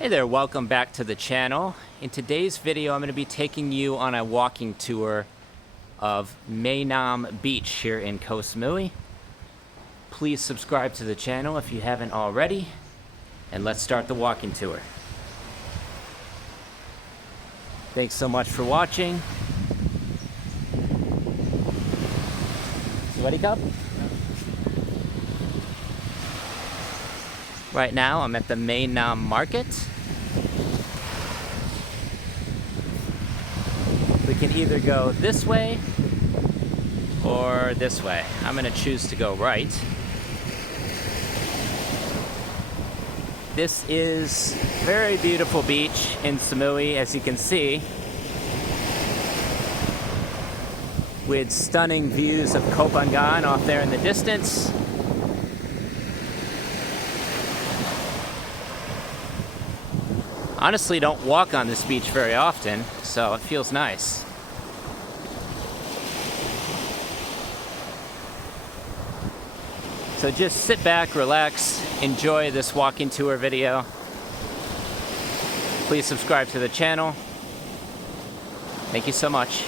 Hey there, welcome back to the channel. In today's video, I'm going to be taking you on a walking tour of Mae Nam Beach here in Koh Samui. Please subscribe to the channel if you haven't already, and let's start the walking tour. Thanks so much for watching. Sweaty cup? Right now, I'm at the Mae Nam Market. We can either go this way or this way. I'm going to choose to go right. This is a very beautiful beach in Samui, as you can see, with stunning views of Koh Phangan off there in the distance. Honestly, don't walk on this beach very often, so it feels nice. So just sit back, relax, enjoy this walking tour video. Please subscribe to the channel. Thank you so much.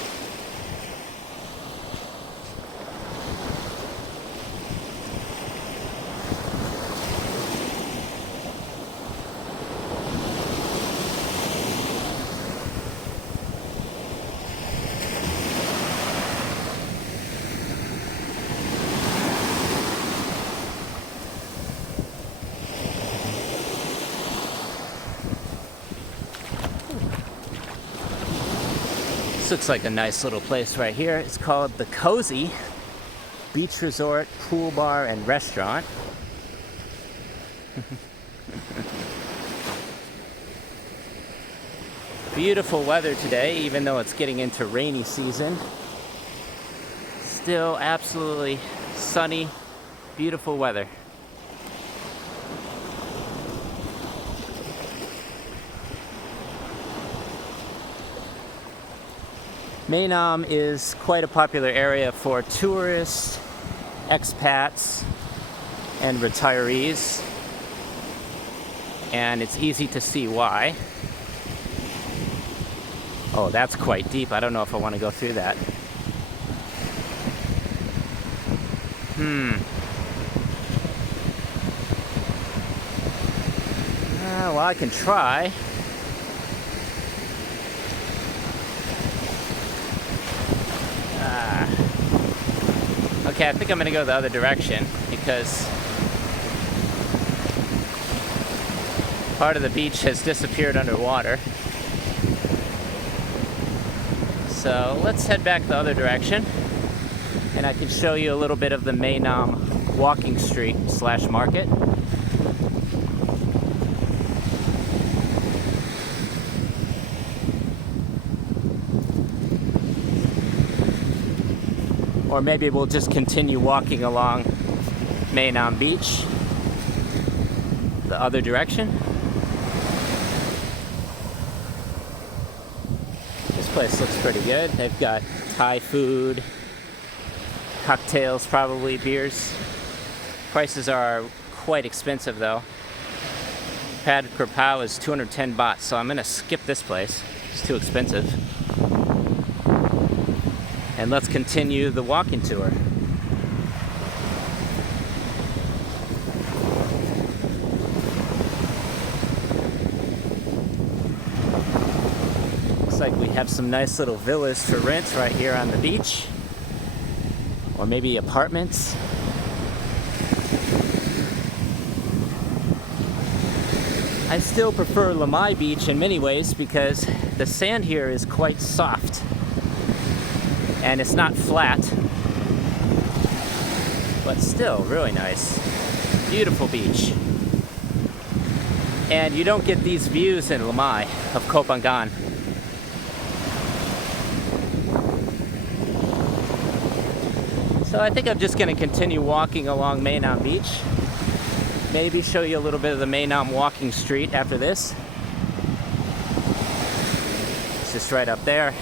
Looks like a nice little place right here. It's called the Cozy Beach Resort, Pool Bar, and Restaurant. Beautiful weather today, even though it's getting into rainy season. Still absolutely sunny, beautiful weather. Mae Nam is quite a popular area for tourists, expats, and retirees, and it's easy to see why. Oh, that's quite deep. I don't know if I want to go through that. Well, I can try. Okay, I think I'm going to go the other direction because part of the beach has disappeared underwater. So let's head back the other direction and I can show you a little bit of the Mae Nam walking street / market. Or maybe we'll just continue walking along Mae Nam Beach, the other direction. This place looks pretty good. They've got Thai food, cocktails, probably beers. Prices are quite expensive though. Pad Krapao is 210 baht, so I'm gonna skip this place. It's too expensive. And let's continue the walking tour. Looks like we have some nice little villas for rent right here on the beach. Or maybe apartments. I still prefer Lamai Beach in many ways because the sand here is quite soft. And it's not flat, but still really nice. Beautiful beach. And you don't get these views in Lamai of Koh Phangan. So I think I'm just going to continue walking along Mae Nam Beach. Maybe show you a little bit of the Mae Nam walking street after this. It's just right up there.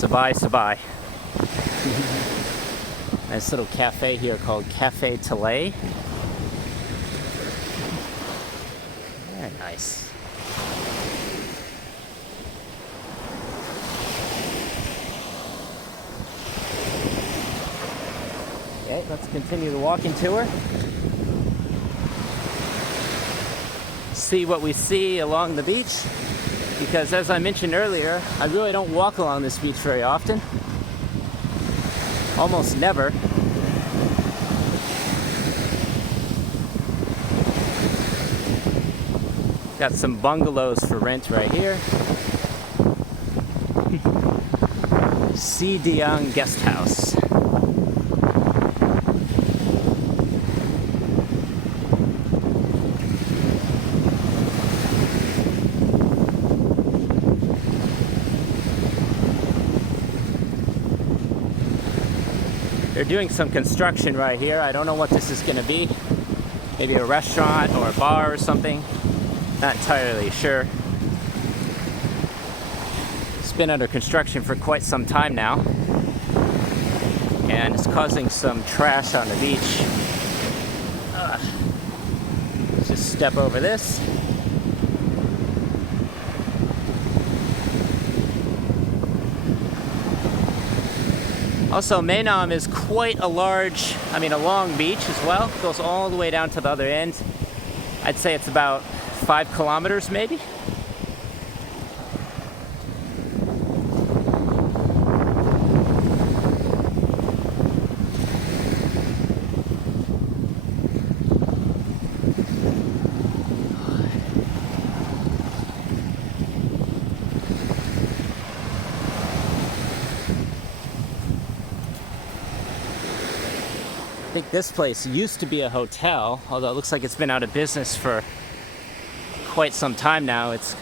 Sabai Sabai. Nice little cafe here called Cafe Talay. Very nice. Okay, let's continue the walking tour. See what we see along the beach, because as I mentioned earlier, I really don't walk along this beach very often. Almost never. Got some bungalows for rent right here. Si Diang Guest House. They're doing some construction right here. I don't know what this is going to be. Maybe a restaurant or a bar or something. Not entirely sure. It's been under construction for quite some time now. And it's causing some trash on the beach. Let's just step over this. Also, Mae Nam is quite a long beach as well. It goes all the way down to the other end. I'd say it's about 5 kilometers maybe. I think this place used to be a hotel, although it looks like it's been out of business for quite some time now. It's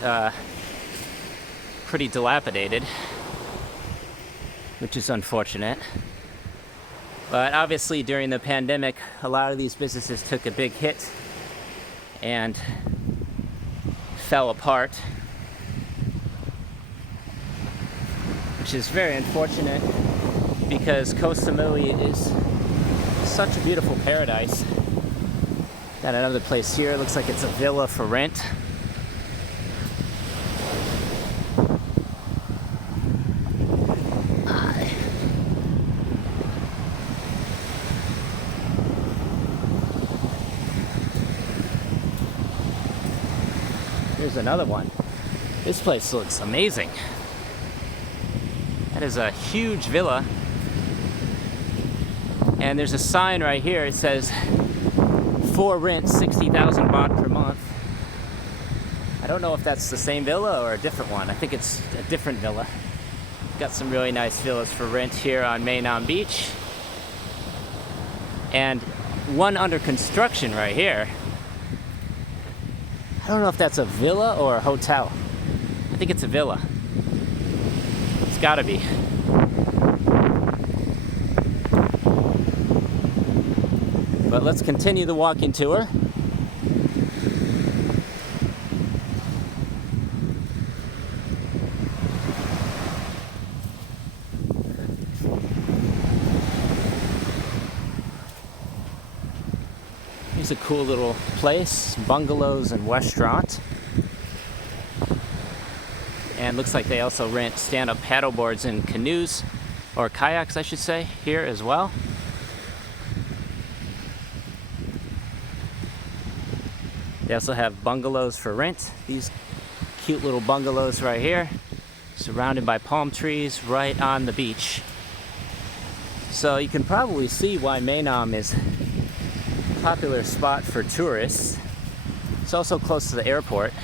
pretty dilapidated, which is unfortunate. But obviously during the pandemic, a lot of these businesses took a big hit and fell apart, which is very unfortunate because Koh Samui is such a beautiful paradise. Got another place here. Looks like it's a villa for rent. Here's another one. This place looks amazing. That is a huge villa. And there's a sign right here. It says, for rent 60,000 baht per month. I don't know if that's the same villa or a different one. I think it's a different villa. Got some really nice villas for rent here on Mae Nam Beach. And one under construction right here. I don't know if that's a villa or a hotel. I think it's a villa. It's gotta be. But let's continue the walking tour. Here's a cool little place, bungalows and restaurant. And looks like they also rent stand-up paddle boards and canoes, or kayaks I should say, here as well. They also have bungalows for rent. These cute little bungalows right here, surrounded by palm trees right on the beach. So you can probably see why Mae Nam is a popular spot for tourists. It's also close to the airport.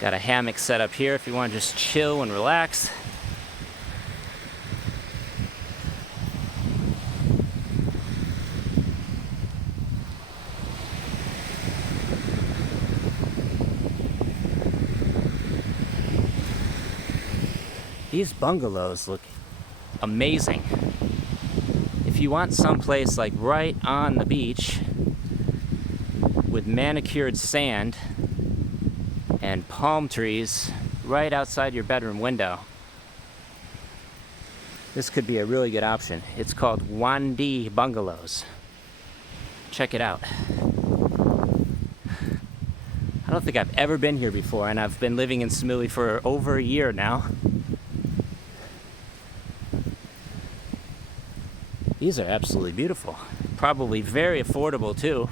Got a hammock set up here if you want to just chill and relax. These bungalows look amazing. If you want someplace like right on the beach with manicured sand and palm trees right outside your bedroom window. This could be a really good option. It's called Wandi Bungalows. Check it out. I don't think I've ever been here before, and I've been living in Samui for over a year now. These are absolutely beautiful. Probably very affordable too.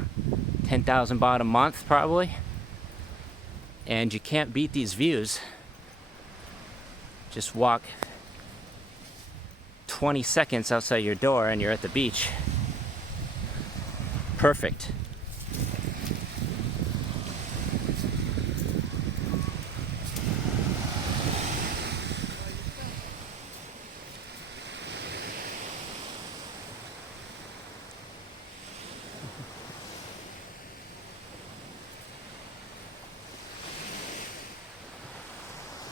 10,000 baht a month probably. And you can't beat these views. Just walk 20 seconds outside your door and you're at the beach. Perfect.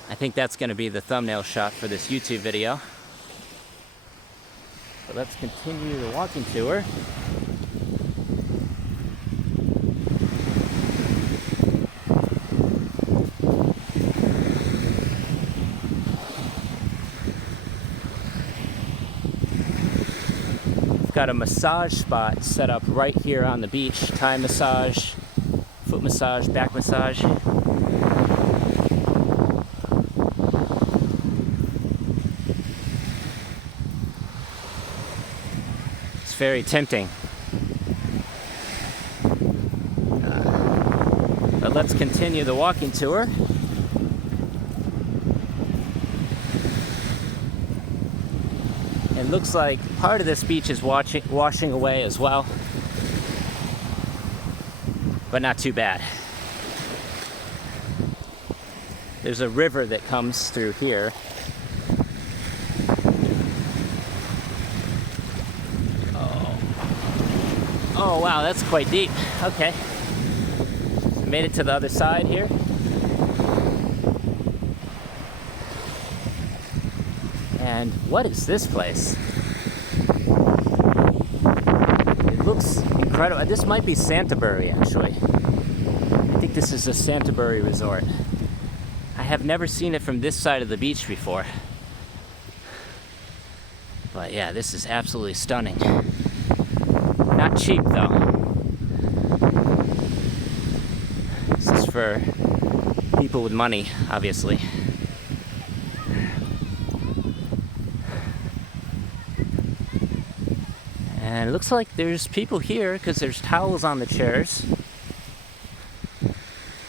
I think that's going to be the thumbnail shot for this YouTube video. But let's continue the walking tour. We've got a massage spot set up right here on the beach. Thai massage, foot massage, back massage. Very tempting. But let's continue the walking tour. It looks like part of this beach is washing away as well, but not too bad. There's a river that comes through here. Oh wow, that's quite deep. Okay. Made it to the other side here. And what is this place? It looks incredible. This might be Santabury actually. I think this is a Santabury resort. I have never seen it from this side of the beach before. But yeah, this is absolutely stunning. Not cheap though. This is for people with money, obviously. And it looks like there's people here because there's towels on the chairs.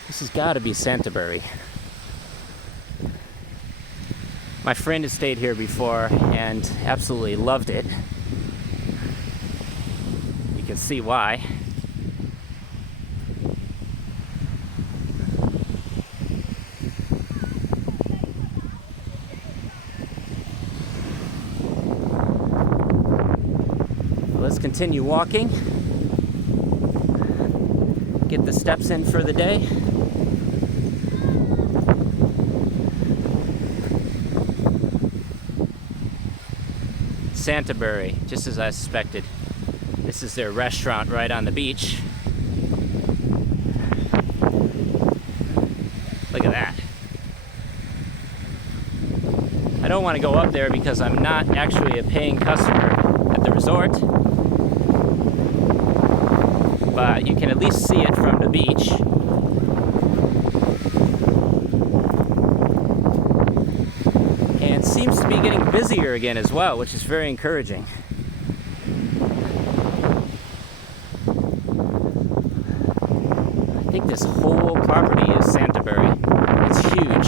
This has got to be Santabury. My friend has stayed here before and absolutely loved it. You can see why. Let's continue walking. Get the steps in for the day. Santabury, just as I suspected. This is their restaurant right on the beach. Look at that. I don't want to go up there because I'm not actually a paying customer at the resort. But you can at least see it from the beach. And it seems to be getting busier again as well, which is very encouraging. I think this whole property is Santabury. It's huge.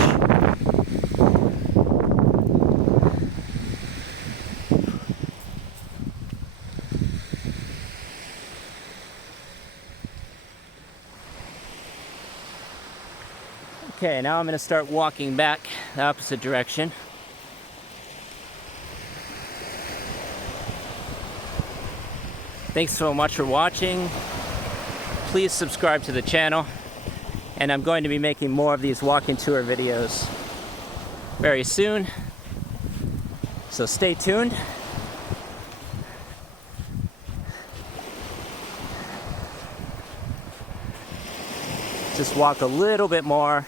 Okay, now I'm going to start walking back the opposite direction. Thanks so much for watching. Please subscribe to the channel. And I'm going to be making more of these walking tour videos very soon. So stay tuned. Just walk a little bit more.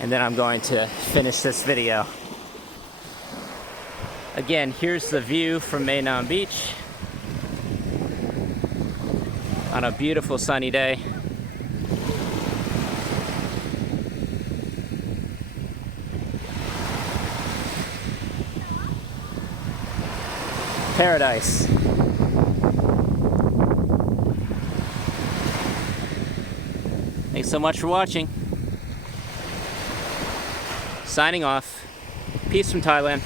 and then I'm going to finish this video. Again, here's the view from Mae Nam Beach on a beautiful sunny day. Paradise. Thanks so much for watching. Signing off. Peace from Thailand.